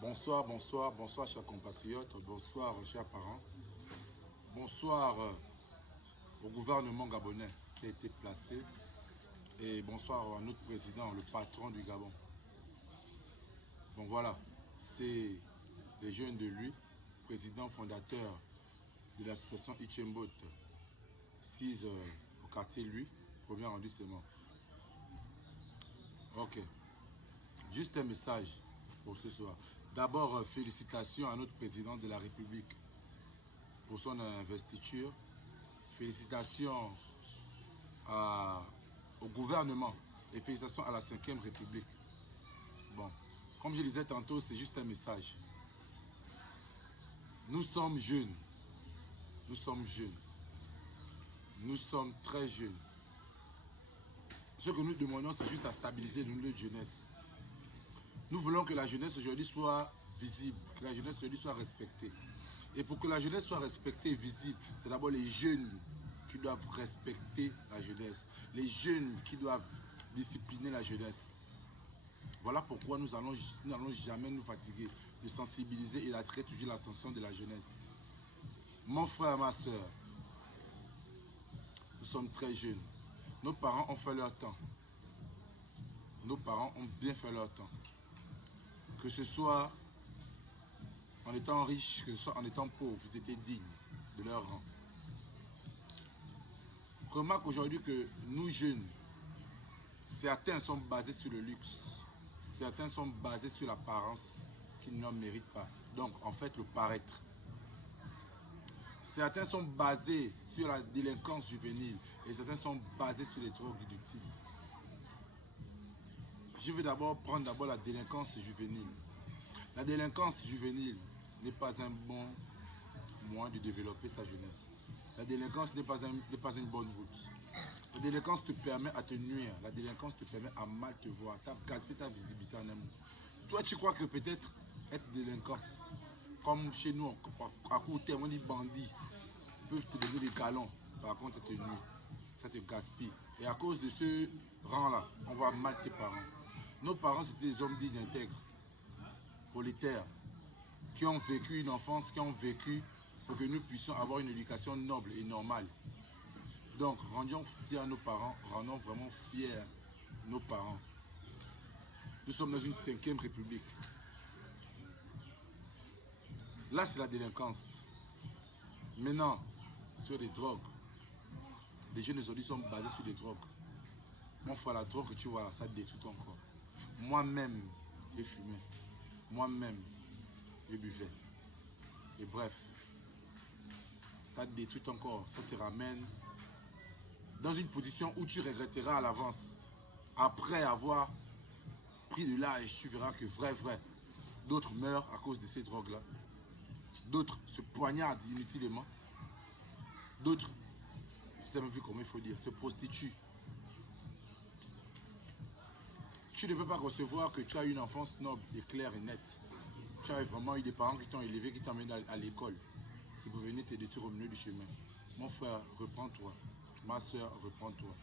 Bonsoir, bonsoir, bonsoir chers compatriotes, bonsoir chers parents, bonsoir au gouvernement gabonais qui a été placé et bonsoir à notre président, le patron du Gabon. Bon voilà, c'est les jeunes de lui, président fondateur de l'association Ichembot, 6 au quartier lui, premier arrondissement. Ok, juste un message pour ce soir. D'abord, félicitations à notre président de la République pour son investiture. Félicitations au gouvernement et félicitations à la 5e République. Bon, comme je disais tantôt, c'est juste un message. Nous sommes jeunes. Nous sommes jeunes. Nous sommes très jeunes. Ce que nous demandons, c'est juste la stabilité de notre jeunesse. Nous voulons que la jeunesse aujourd'hui soit visible, que la jeunesse aujourd'hui soit respectée. Et pour que la jeunesse soit respectée et visible, c'est d'abord les jeunes qui doivent respecter la jeunesse. Les jeunes qui doivent discipliner la jeunesse. Voilà pourquoi nous n'allons jamais nous fatiguer de sensibiliser et d'attirer toujours l'attention de la jeunesse. Mon frère, ma soeur, nous sommes très jeunes. Nos parents ont fait leur temps. Nos parents ont bien fait leur temps. Que ce soit en étant riches, que ce soit en étant pauvres, ils étaient dignes de leur rang. Remarque aujourd'hui que nous jeunes, certains sont basés sur le luxe, certains sont basés sur l'apparence qu'ils ne méritent pas. Donc en fait le paraître. Certains sont basés sur la délinquance juvénile et certains sont basés sur les drogues inutiles. Je vais d'abord prendre la délinquance juvénile. La délinquance juvénile n'est pas un bon moyen de développer sa jeunesse. La délinquance n'est pas une bonne route. La délinquance te permet à te nuire. La délinquance te permet à mal te voir, à gaspiller ta visibilité en un mot. Toi, tu crois que peut-être être délinquant, comme chez nous, à court terme, on dit bandits, peuvent te donner des galons. Par contre, ça te nuit, ça te gaspille. Et à cause de ce rang-là, on voit mal tes parents. Nos parents, c'était des hommes dignes, intègres, prolétaires, qui ont vécu une enfance, qui ont vécu pour que nous puissions avoir une éducation noble et normale. Donc, rendons fiers nos parents, rendons vraiment fiers nos parents. Nous sommes dans une 5e République. Là, c'est la délinquance. Maintenant, sur les drogues. Les jeunes aujourd'hui sont basés sur les drogues. Mon frère, la drogue que tu vois là, ça détruit ton corps. Moi-même, j'ai fumé. Moi-même, je buvais. Et bref, ça détruit ton corps. Ça te ramène dans une position où tu regretteras à l'avance. Après avoir pris de l'âge, tu verras que vrai, d'autres meurent à cause de ces drogues-là. D'autres se poignardent inutilement. D'autres, je ne sais même plus comment il faut dire, se prostituent. Tu ne peux pas recevoir que tu as une enfance noble et claire et nette. Tu as vraiment eu des parents qui t'ont élevé, qui t'emmènent à l'école. Si vous venez te détruire au milieu du chemin. Mon frère, reprends-toi. Ma soeur, reprends-toi.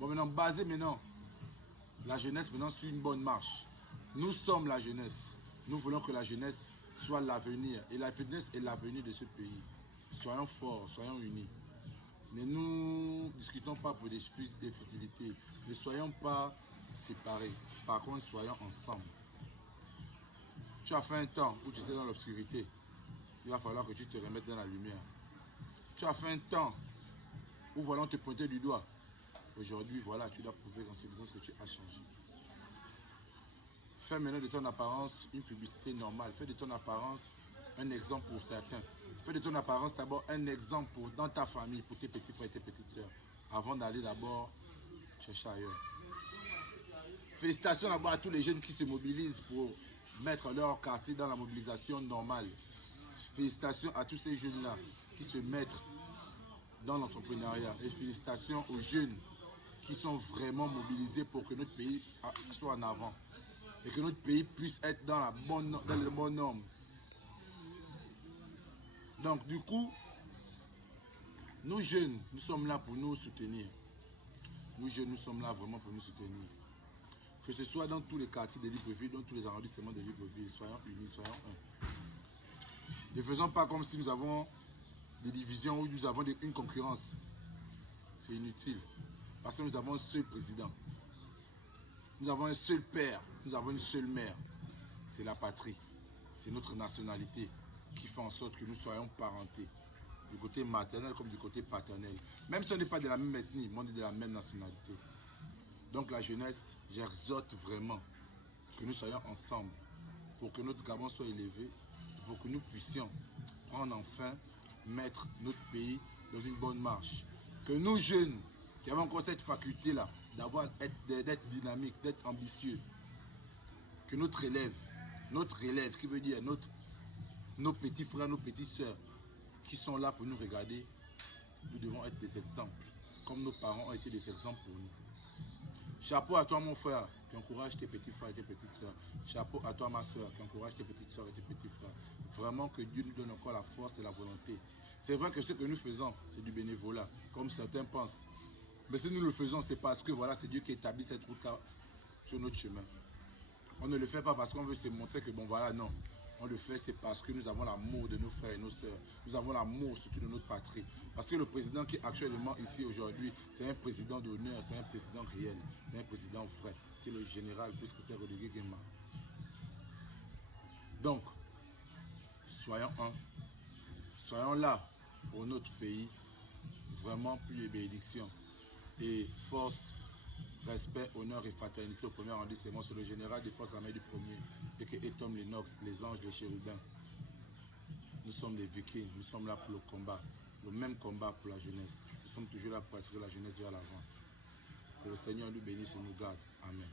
Bon, maintenant, basez maintenant la jeunesse maintenant sur une bonne marche. Nous sommes la jeunesse. Nous voulons que la jeunesse soit l'avenir. Et la jeunesse est l'avenir de ce pays. Soyons forts, soyons unis. Ne nous discutons pas pour des futilités. Ne soyons pas séparés. Par contre, soyons ensemble. Tu as fait un temps où tu étais dans l'obscurité. Il va falloir que tu te remettes dans la lumière. Tu as fait un temps où voilà, on te pointait du doigt. Aujourd'hui, voilà, tu dois prouver en circonstance que tu as changé. Fais maintenant de ton apparence une publicité normale. Fais de ton apparence un exemple pour certains. Fais de ton apparence d'abord un exemple dans ta famille, pour tes petits frères et tes petites sœurs, avant d'aller d'abord chercher ailleurs. Félicitations d'abord à tous les jeunes qui se mobilisent pour mettre leur quartier dans la mobilisation normale. Félicitations à tous ces jeunes-là qui se mettent dans l'entrepreneuriat. Et félicitations aux jeunes qui sont vraiment mobilisés pour que notre pays soit en avant. Et que notre pays puisse être dans le bon nombre. Donc du coup, nous jeunes, nous sommes là pour nous soutenir. Nous jeunes, nous sommes là vraiment pour nous soutenir. Que ce soit dans tous les quartiers de Libreville, dans tous les arrondissements de Libreville, soyons unis, soyons un. Ne faisons pas comme si nous avons des divisions ou nous avons une concurrence. C'est inutile. Parce que nous avons un seul président. Nous avons un seul père. Nous avons une seule mère. C'est la patrie. C'est notre nationalité qui fait en sorte que nous soyons parentés. Du côté maternel comme du côté paternel. Même si on n'est pas de la même ethnie, mais on est de la même nationalité. Donc la jeunesse, j'exhorte vraiment que nous soyons ensemble pour que notre Gabon soit élevé, pour que nous puissions prendre enfin, mettre notre pays dans une bonne marche. Que nous jeunes, qui avons encore cette faculté-là, d'être dynamique, d'être ambitieux, que notre élève, qui veut dire nos petits frères, nos petites sœurs, qui sont là pour nous regarder, nous devons être des exemples, comme nos parents ont été des exemples pour nous. Chapeau à toi mon frère, qui encourage tes petits frères et tes petites sœurs. Chapeau à toi ma soeur, qui encourage tes petites sœurs et tes petits frères. Vraiment que Dieu nous donne encore la force et la volonté. C'est vrai que ce que nous faisons, c'est du bénévolat, comme certains pensent. Mais si nous le faisons, c'est parce que voilà, c'est Dieu qui établit cette route-là sur notre chemin. On ne le fait pas parce qu'on veut se montrer que bon voilà, non. On le fait, c'est parce que nous avons l'amour de nos frères et nos sœurs. Nous avons l'amour surtout de notre patrie. Parce que le président qui est actuellement ici aujourd'hui, c'est un président d'honneur, c'est un président réel, c'est un président vrai, qui est le général presbytère Rodrigue Nguema. Donc, soyons un, soyons là pour notre pays, vraiment plus de bénédictions. Et force, respect, honneur et fraternité au premier arrondissement sur le général des forces armées du premier, et que Etom, les Nox, les anges, les chérubins. Nous sommes des vikings, nous sommes là pour le combat, le même combat pour la jeunesse. Nous sommes toujours là pour attirer la jeunesse vers l'avant. Que le Seigneur nous bénisse et nous garde. Amen.